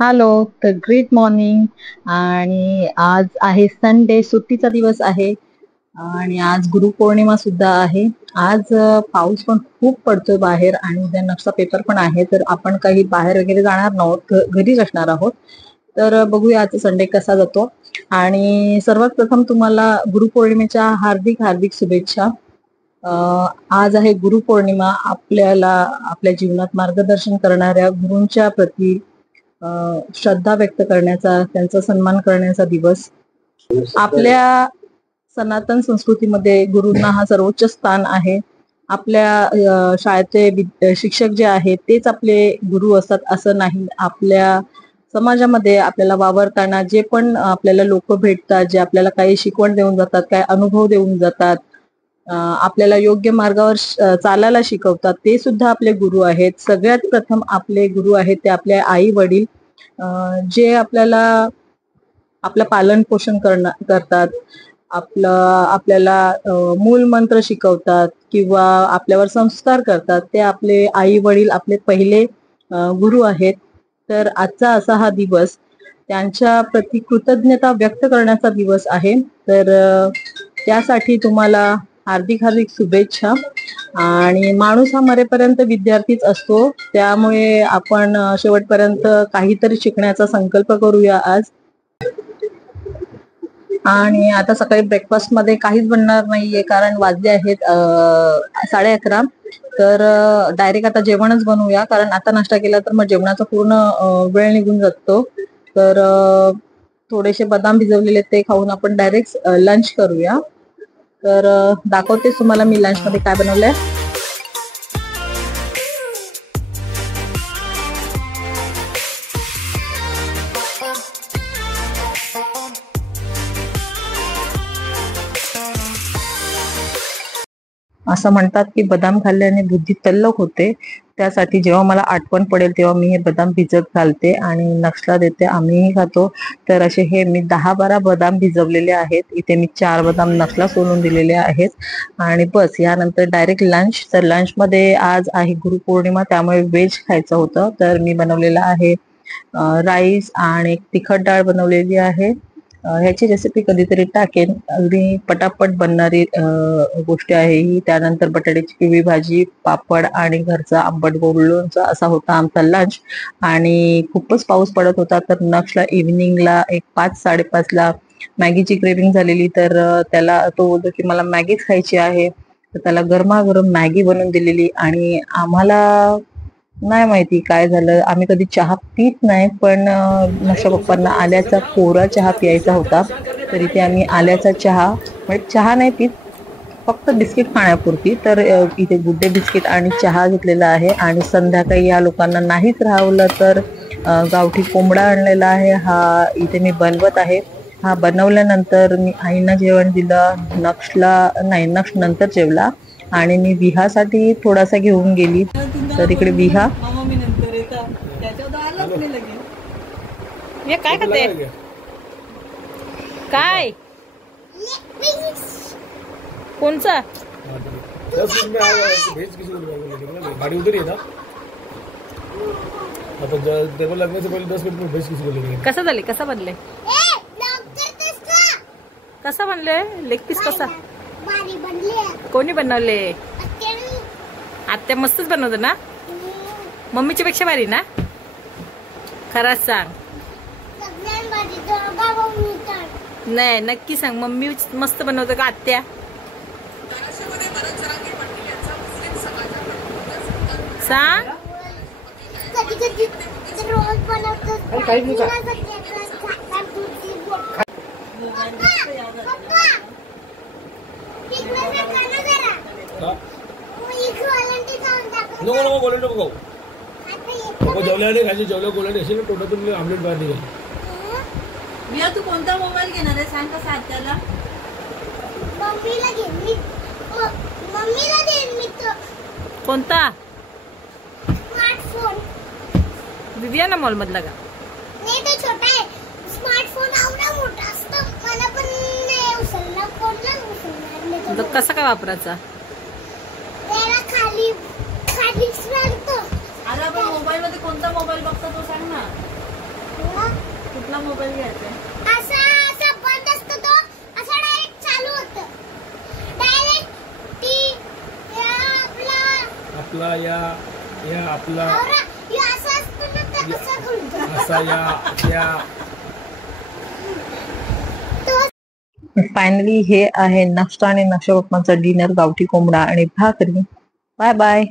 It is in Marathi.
हॅलो. तर ग्रेट मॉर्निंग. आणि आज आहे संडे, सुट्टीचा दिवस आहे आणि आज गुरुपौर्णिमा सुद्धा आहे. आज पाऊस पण खूप पडतोय बाहेर आणि उद्या नक्षा पेपर पण आहे, तर आपण काही बाहेर वगैरे जाणार नव्हत, घरीच असणार आहोत. तर बघूया आज संडे कसा जातो. आणि सर्वात प्रथम तुम्हाला गुरुपौर्णिमेच्या हार्दिक हार्दिक शुभेच्छा. आज आहे गुरुपौर्णिमा. आपल्याला आपल्या जीवनात मार्गदर्शन करणाऱ्या गुरूंच्या प्रती श्रद्धा व्यक्त करण्याचा, त्यांचा सन्मान करण्याचा दिवस. आपल्या सनातन संस्कृतीमध्ये गुरूंना हा सर्वोच्च स्थान आहे. आपल्या शाळेचे शिक्षक जे आहेत तेच आपले गुरु असतात असं नाही. आपल्या समाजामध्ये आपल्याला वावरताना जे पण आपल्याला लोक भेटतात, जे आपल्याला काही शिकवण देऊन जातात, काही अनुभव देऊन जातात, आपल्याला योग्य मार्गावर चालायला शिकवतात, ते सुद्धा आपले गुरु आहेत. सगळ्यात प्रथम आपले गुरु आहेत ते आपले आई वडील, जे आपल्याला आपलं पालन पोषण करतात, आपल्याला मूल मंत्र शिकवतात किंवा आपल्यावर संस्कार करतात. ते आपले आई वडील आपले पहिले गुरु आहेत. तर आजचा असा हा दिवस त्यांच्या प्रति कृतज्ञता व्यक्त करण्याचा दिवस आहे. तर त्यासाठी तुम्हाला हार्दिक हार्दिक शुभेच्छा. आणि माणूस हा मरेपर्यंत विद्यार्थीच असतो, त्यामुळे आपण शेवटपर्यंत काहीतरी शिकण्याचा संकल्प करूया आज. आणि आता सकाळी ब्रेकफास्ट मध्ये काहीच बनणार नाहीये, कारण वाजले आहेत 11:30. तर डायरेक्ट आता जेवणच बनवूया, कारण आता नाश्ता केला तर मग जेवणाचा पूर्ण वेळ निघून जातो. तर थोडेसे बदाम भिजवलेले ते खाऊन आपण डायरेक्ट लंच करूया. तर दाखवतेच तुम्हाला मी लंच मध्ये काय बनवलंय. असं म्हणतात की बदाम खाल्ल्याने बुद्धी तल्लख होते. त्यासाठी जेव्हा मला आठवण पडेल तेव्हा मी हे बदाम भिजत घालते आणि नक्षला देते, आम्हीही खातो. तर असे हे मी 10-12 बदाम भिजवलेले आहेत. इथे मी 4 बदाम नक्षला सोलून दिलेले आहेत. आणि बस यानंतर डायरेक्ट लंच. तर लंच मध्ये आज आहे गुरुपौर्णिमा, त्यामुळे व्हेज खायचं होतं. तर मी बनवलेलं आहे राईस आणि तिखट डाळ बनवलेली आहे. ह्याची रेसिपी कधीतरी टाकेन. अगदी पटापट बनणारी गोष्ट आहे ही. त्यानंतर बटाट्याची पिवळी भाजी, पापड आणि घरचा आंबट गोड लोणचं असा होता आमचा लंच. आणि खूपच पाऊस पडत होता, तर नक्षला इव्हिनिंगला एक 5-5:30ला मॅगीची क्रेविंग झालेली. तर त्याला तो बोलतो की मला मॅगीच खायची आहे. तर त्याला गरमागरम मॅगी बनवून दिलेली. आणि आम्हाला नाही माहिती काय झालं, आम्ही कधी चहा पीत नाही, पण नक्षा पप्पांना आल्याचा कोरा चहा प्यायचा होता. तर इथे आम्ही आल्याचा चहा, म्हणजे चहा नाही पीत, फक्त बिस्किट खाण्यापुरती. तर इथे गुड्डे बिस्किट आणि चहा घेतलेला आहे. आणि संध्याकाळी या लोकांना नाहीच राहवलं तर गावठी कोंबडा आणलेला आहे, हा इथे मी बनवत आहे. हा बनवल्यानंतर मी आईना जेवण दिलं. नक्षला नाही, नक्ष नंतर जेवला. आणि मी विहासाठी थोडासा घेऊन गेली. तर इकडे विहा काय करते, काय कोणचा गाड़ी उधर ही है ना. टेबल लगने से पहले 10 मिनट में भेज किसी को लेंगे. कसा झाले, कसा बनले, कसा बनले लेग पीस, कसा कोणी बनवले. आत्या मस्तच बनवत ना, मम्मीच्या पेक्षा भारी ना, खरंच सांग. नाही नक्की सांग, मम्मी मस्त बनवतं का आत्या. सांग. नको बोले नको जेवल्याने खायचे, जेवल्या बोलायला असेल ना तोंडातून आमलेट बाहेर निघाल. मिया तू कोणता मोबाईल घेणार आहे सांग, कसा आत्याला. मम्मीला घे, मम्मीला दे मी तो. कोणता स्मार्टफोन. विवियाना मॉल मधला का. नाही तो छोटा आहे स्मार्टफोन, आवडा मोठा असतो. मला पण नाही उचलला, कोणला उचलणार. कसा काय वापरायचा, त्याला खाली खालीच लागतो. अरे पण मोबाईल मध्ये कोणता मोबाईल बघता तो सांग ना. कोणता मोबाईल घ्यायचा आहे? असा बंद असतो तो, असा डायरेक्ट चालू होतं. डायरेक्ट ती आपला या आपला असं असतं ना, तर असं खुलतं. असा या फायनली हे आहे नाश्ता आणि नक्षा पप्पांचा डिनर, गावठी कोंबडा आणि भाकरी. Bye bye.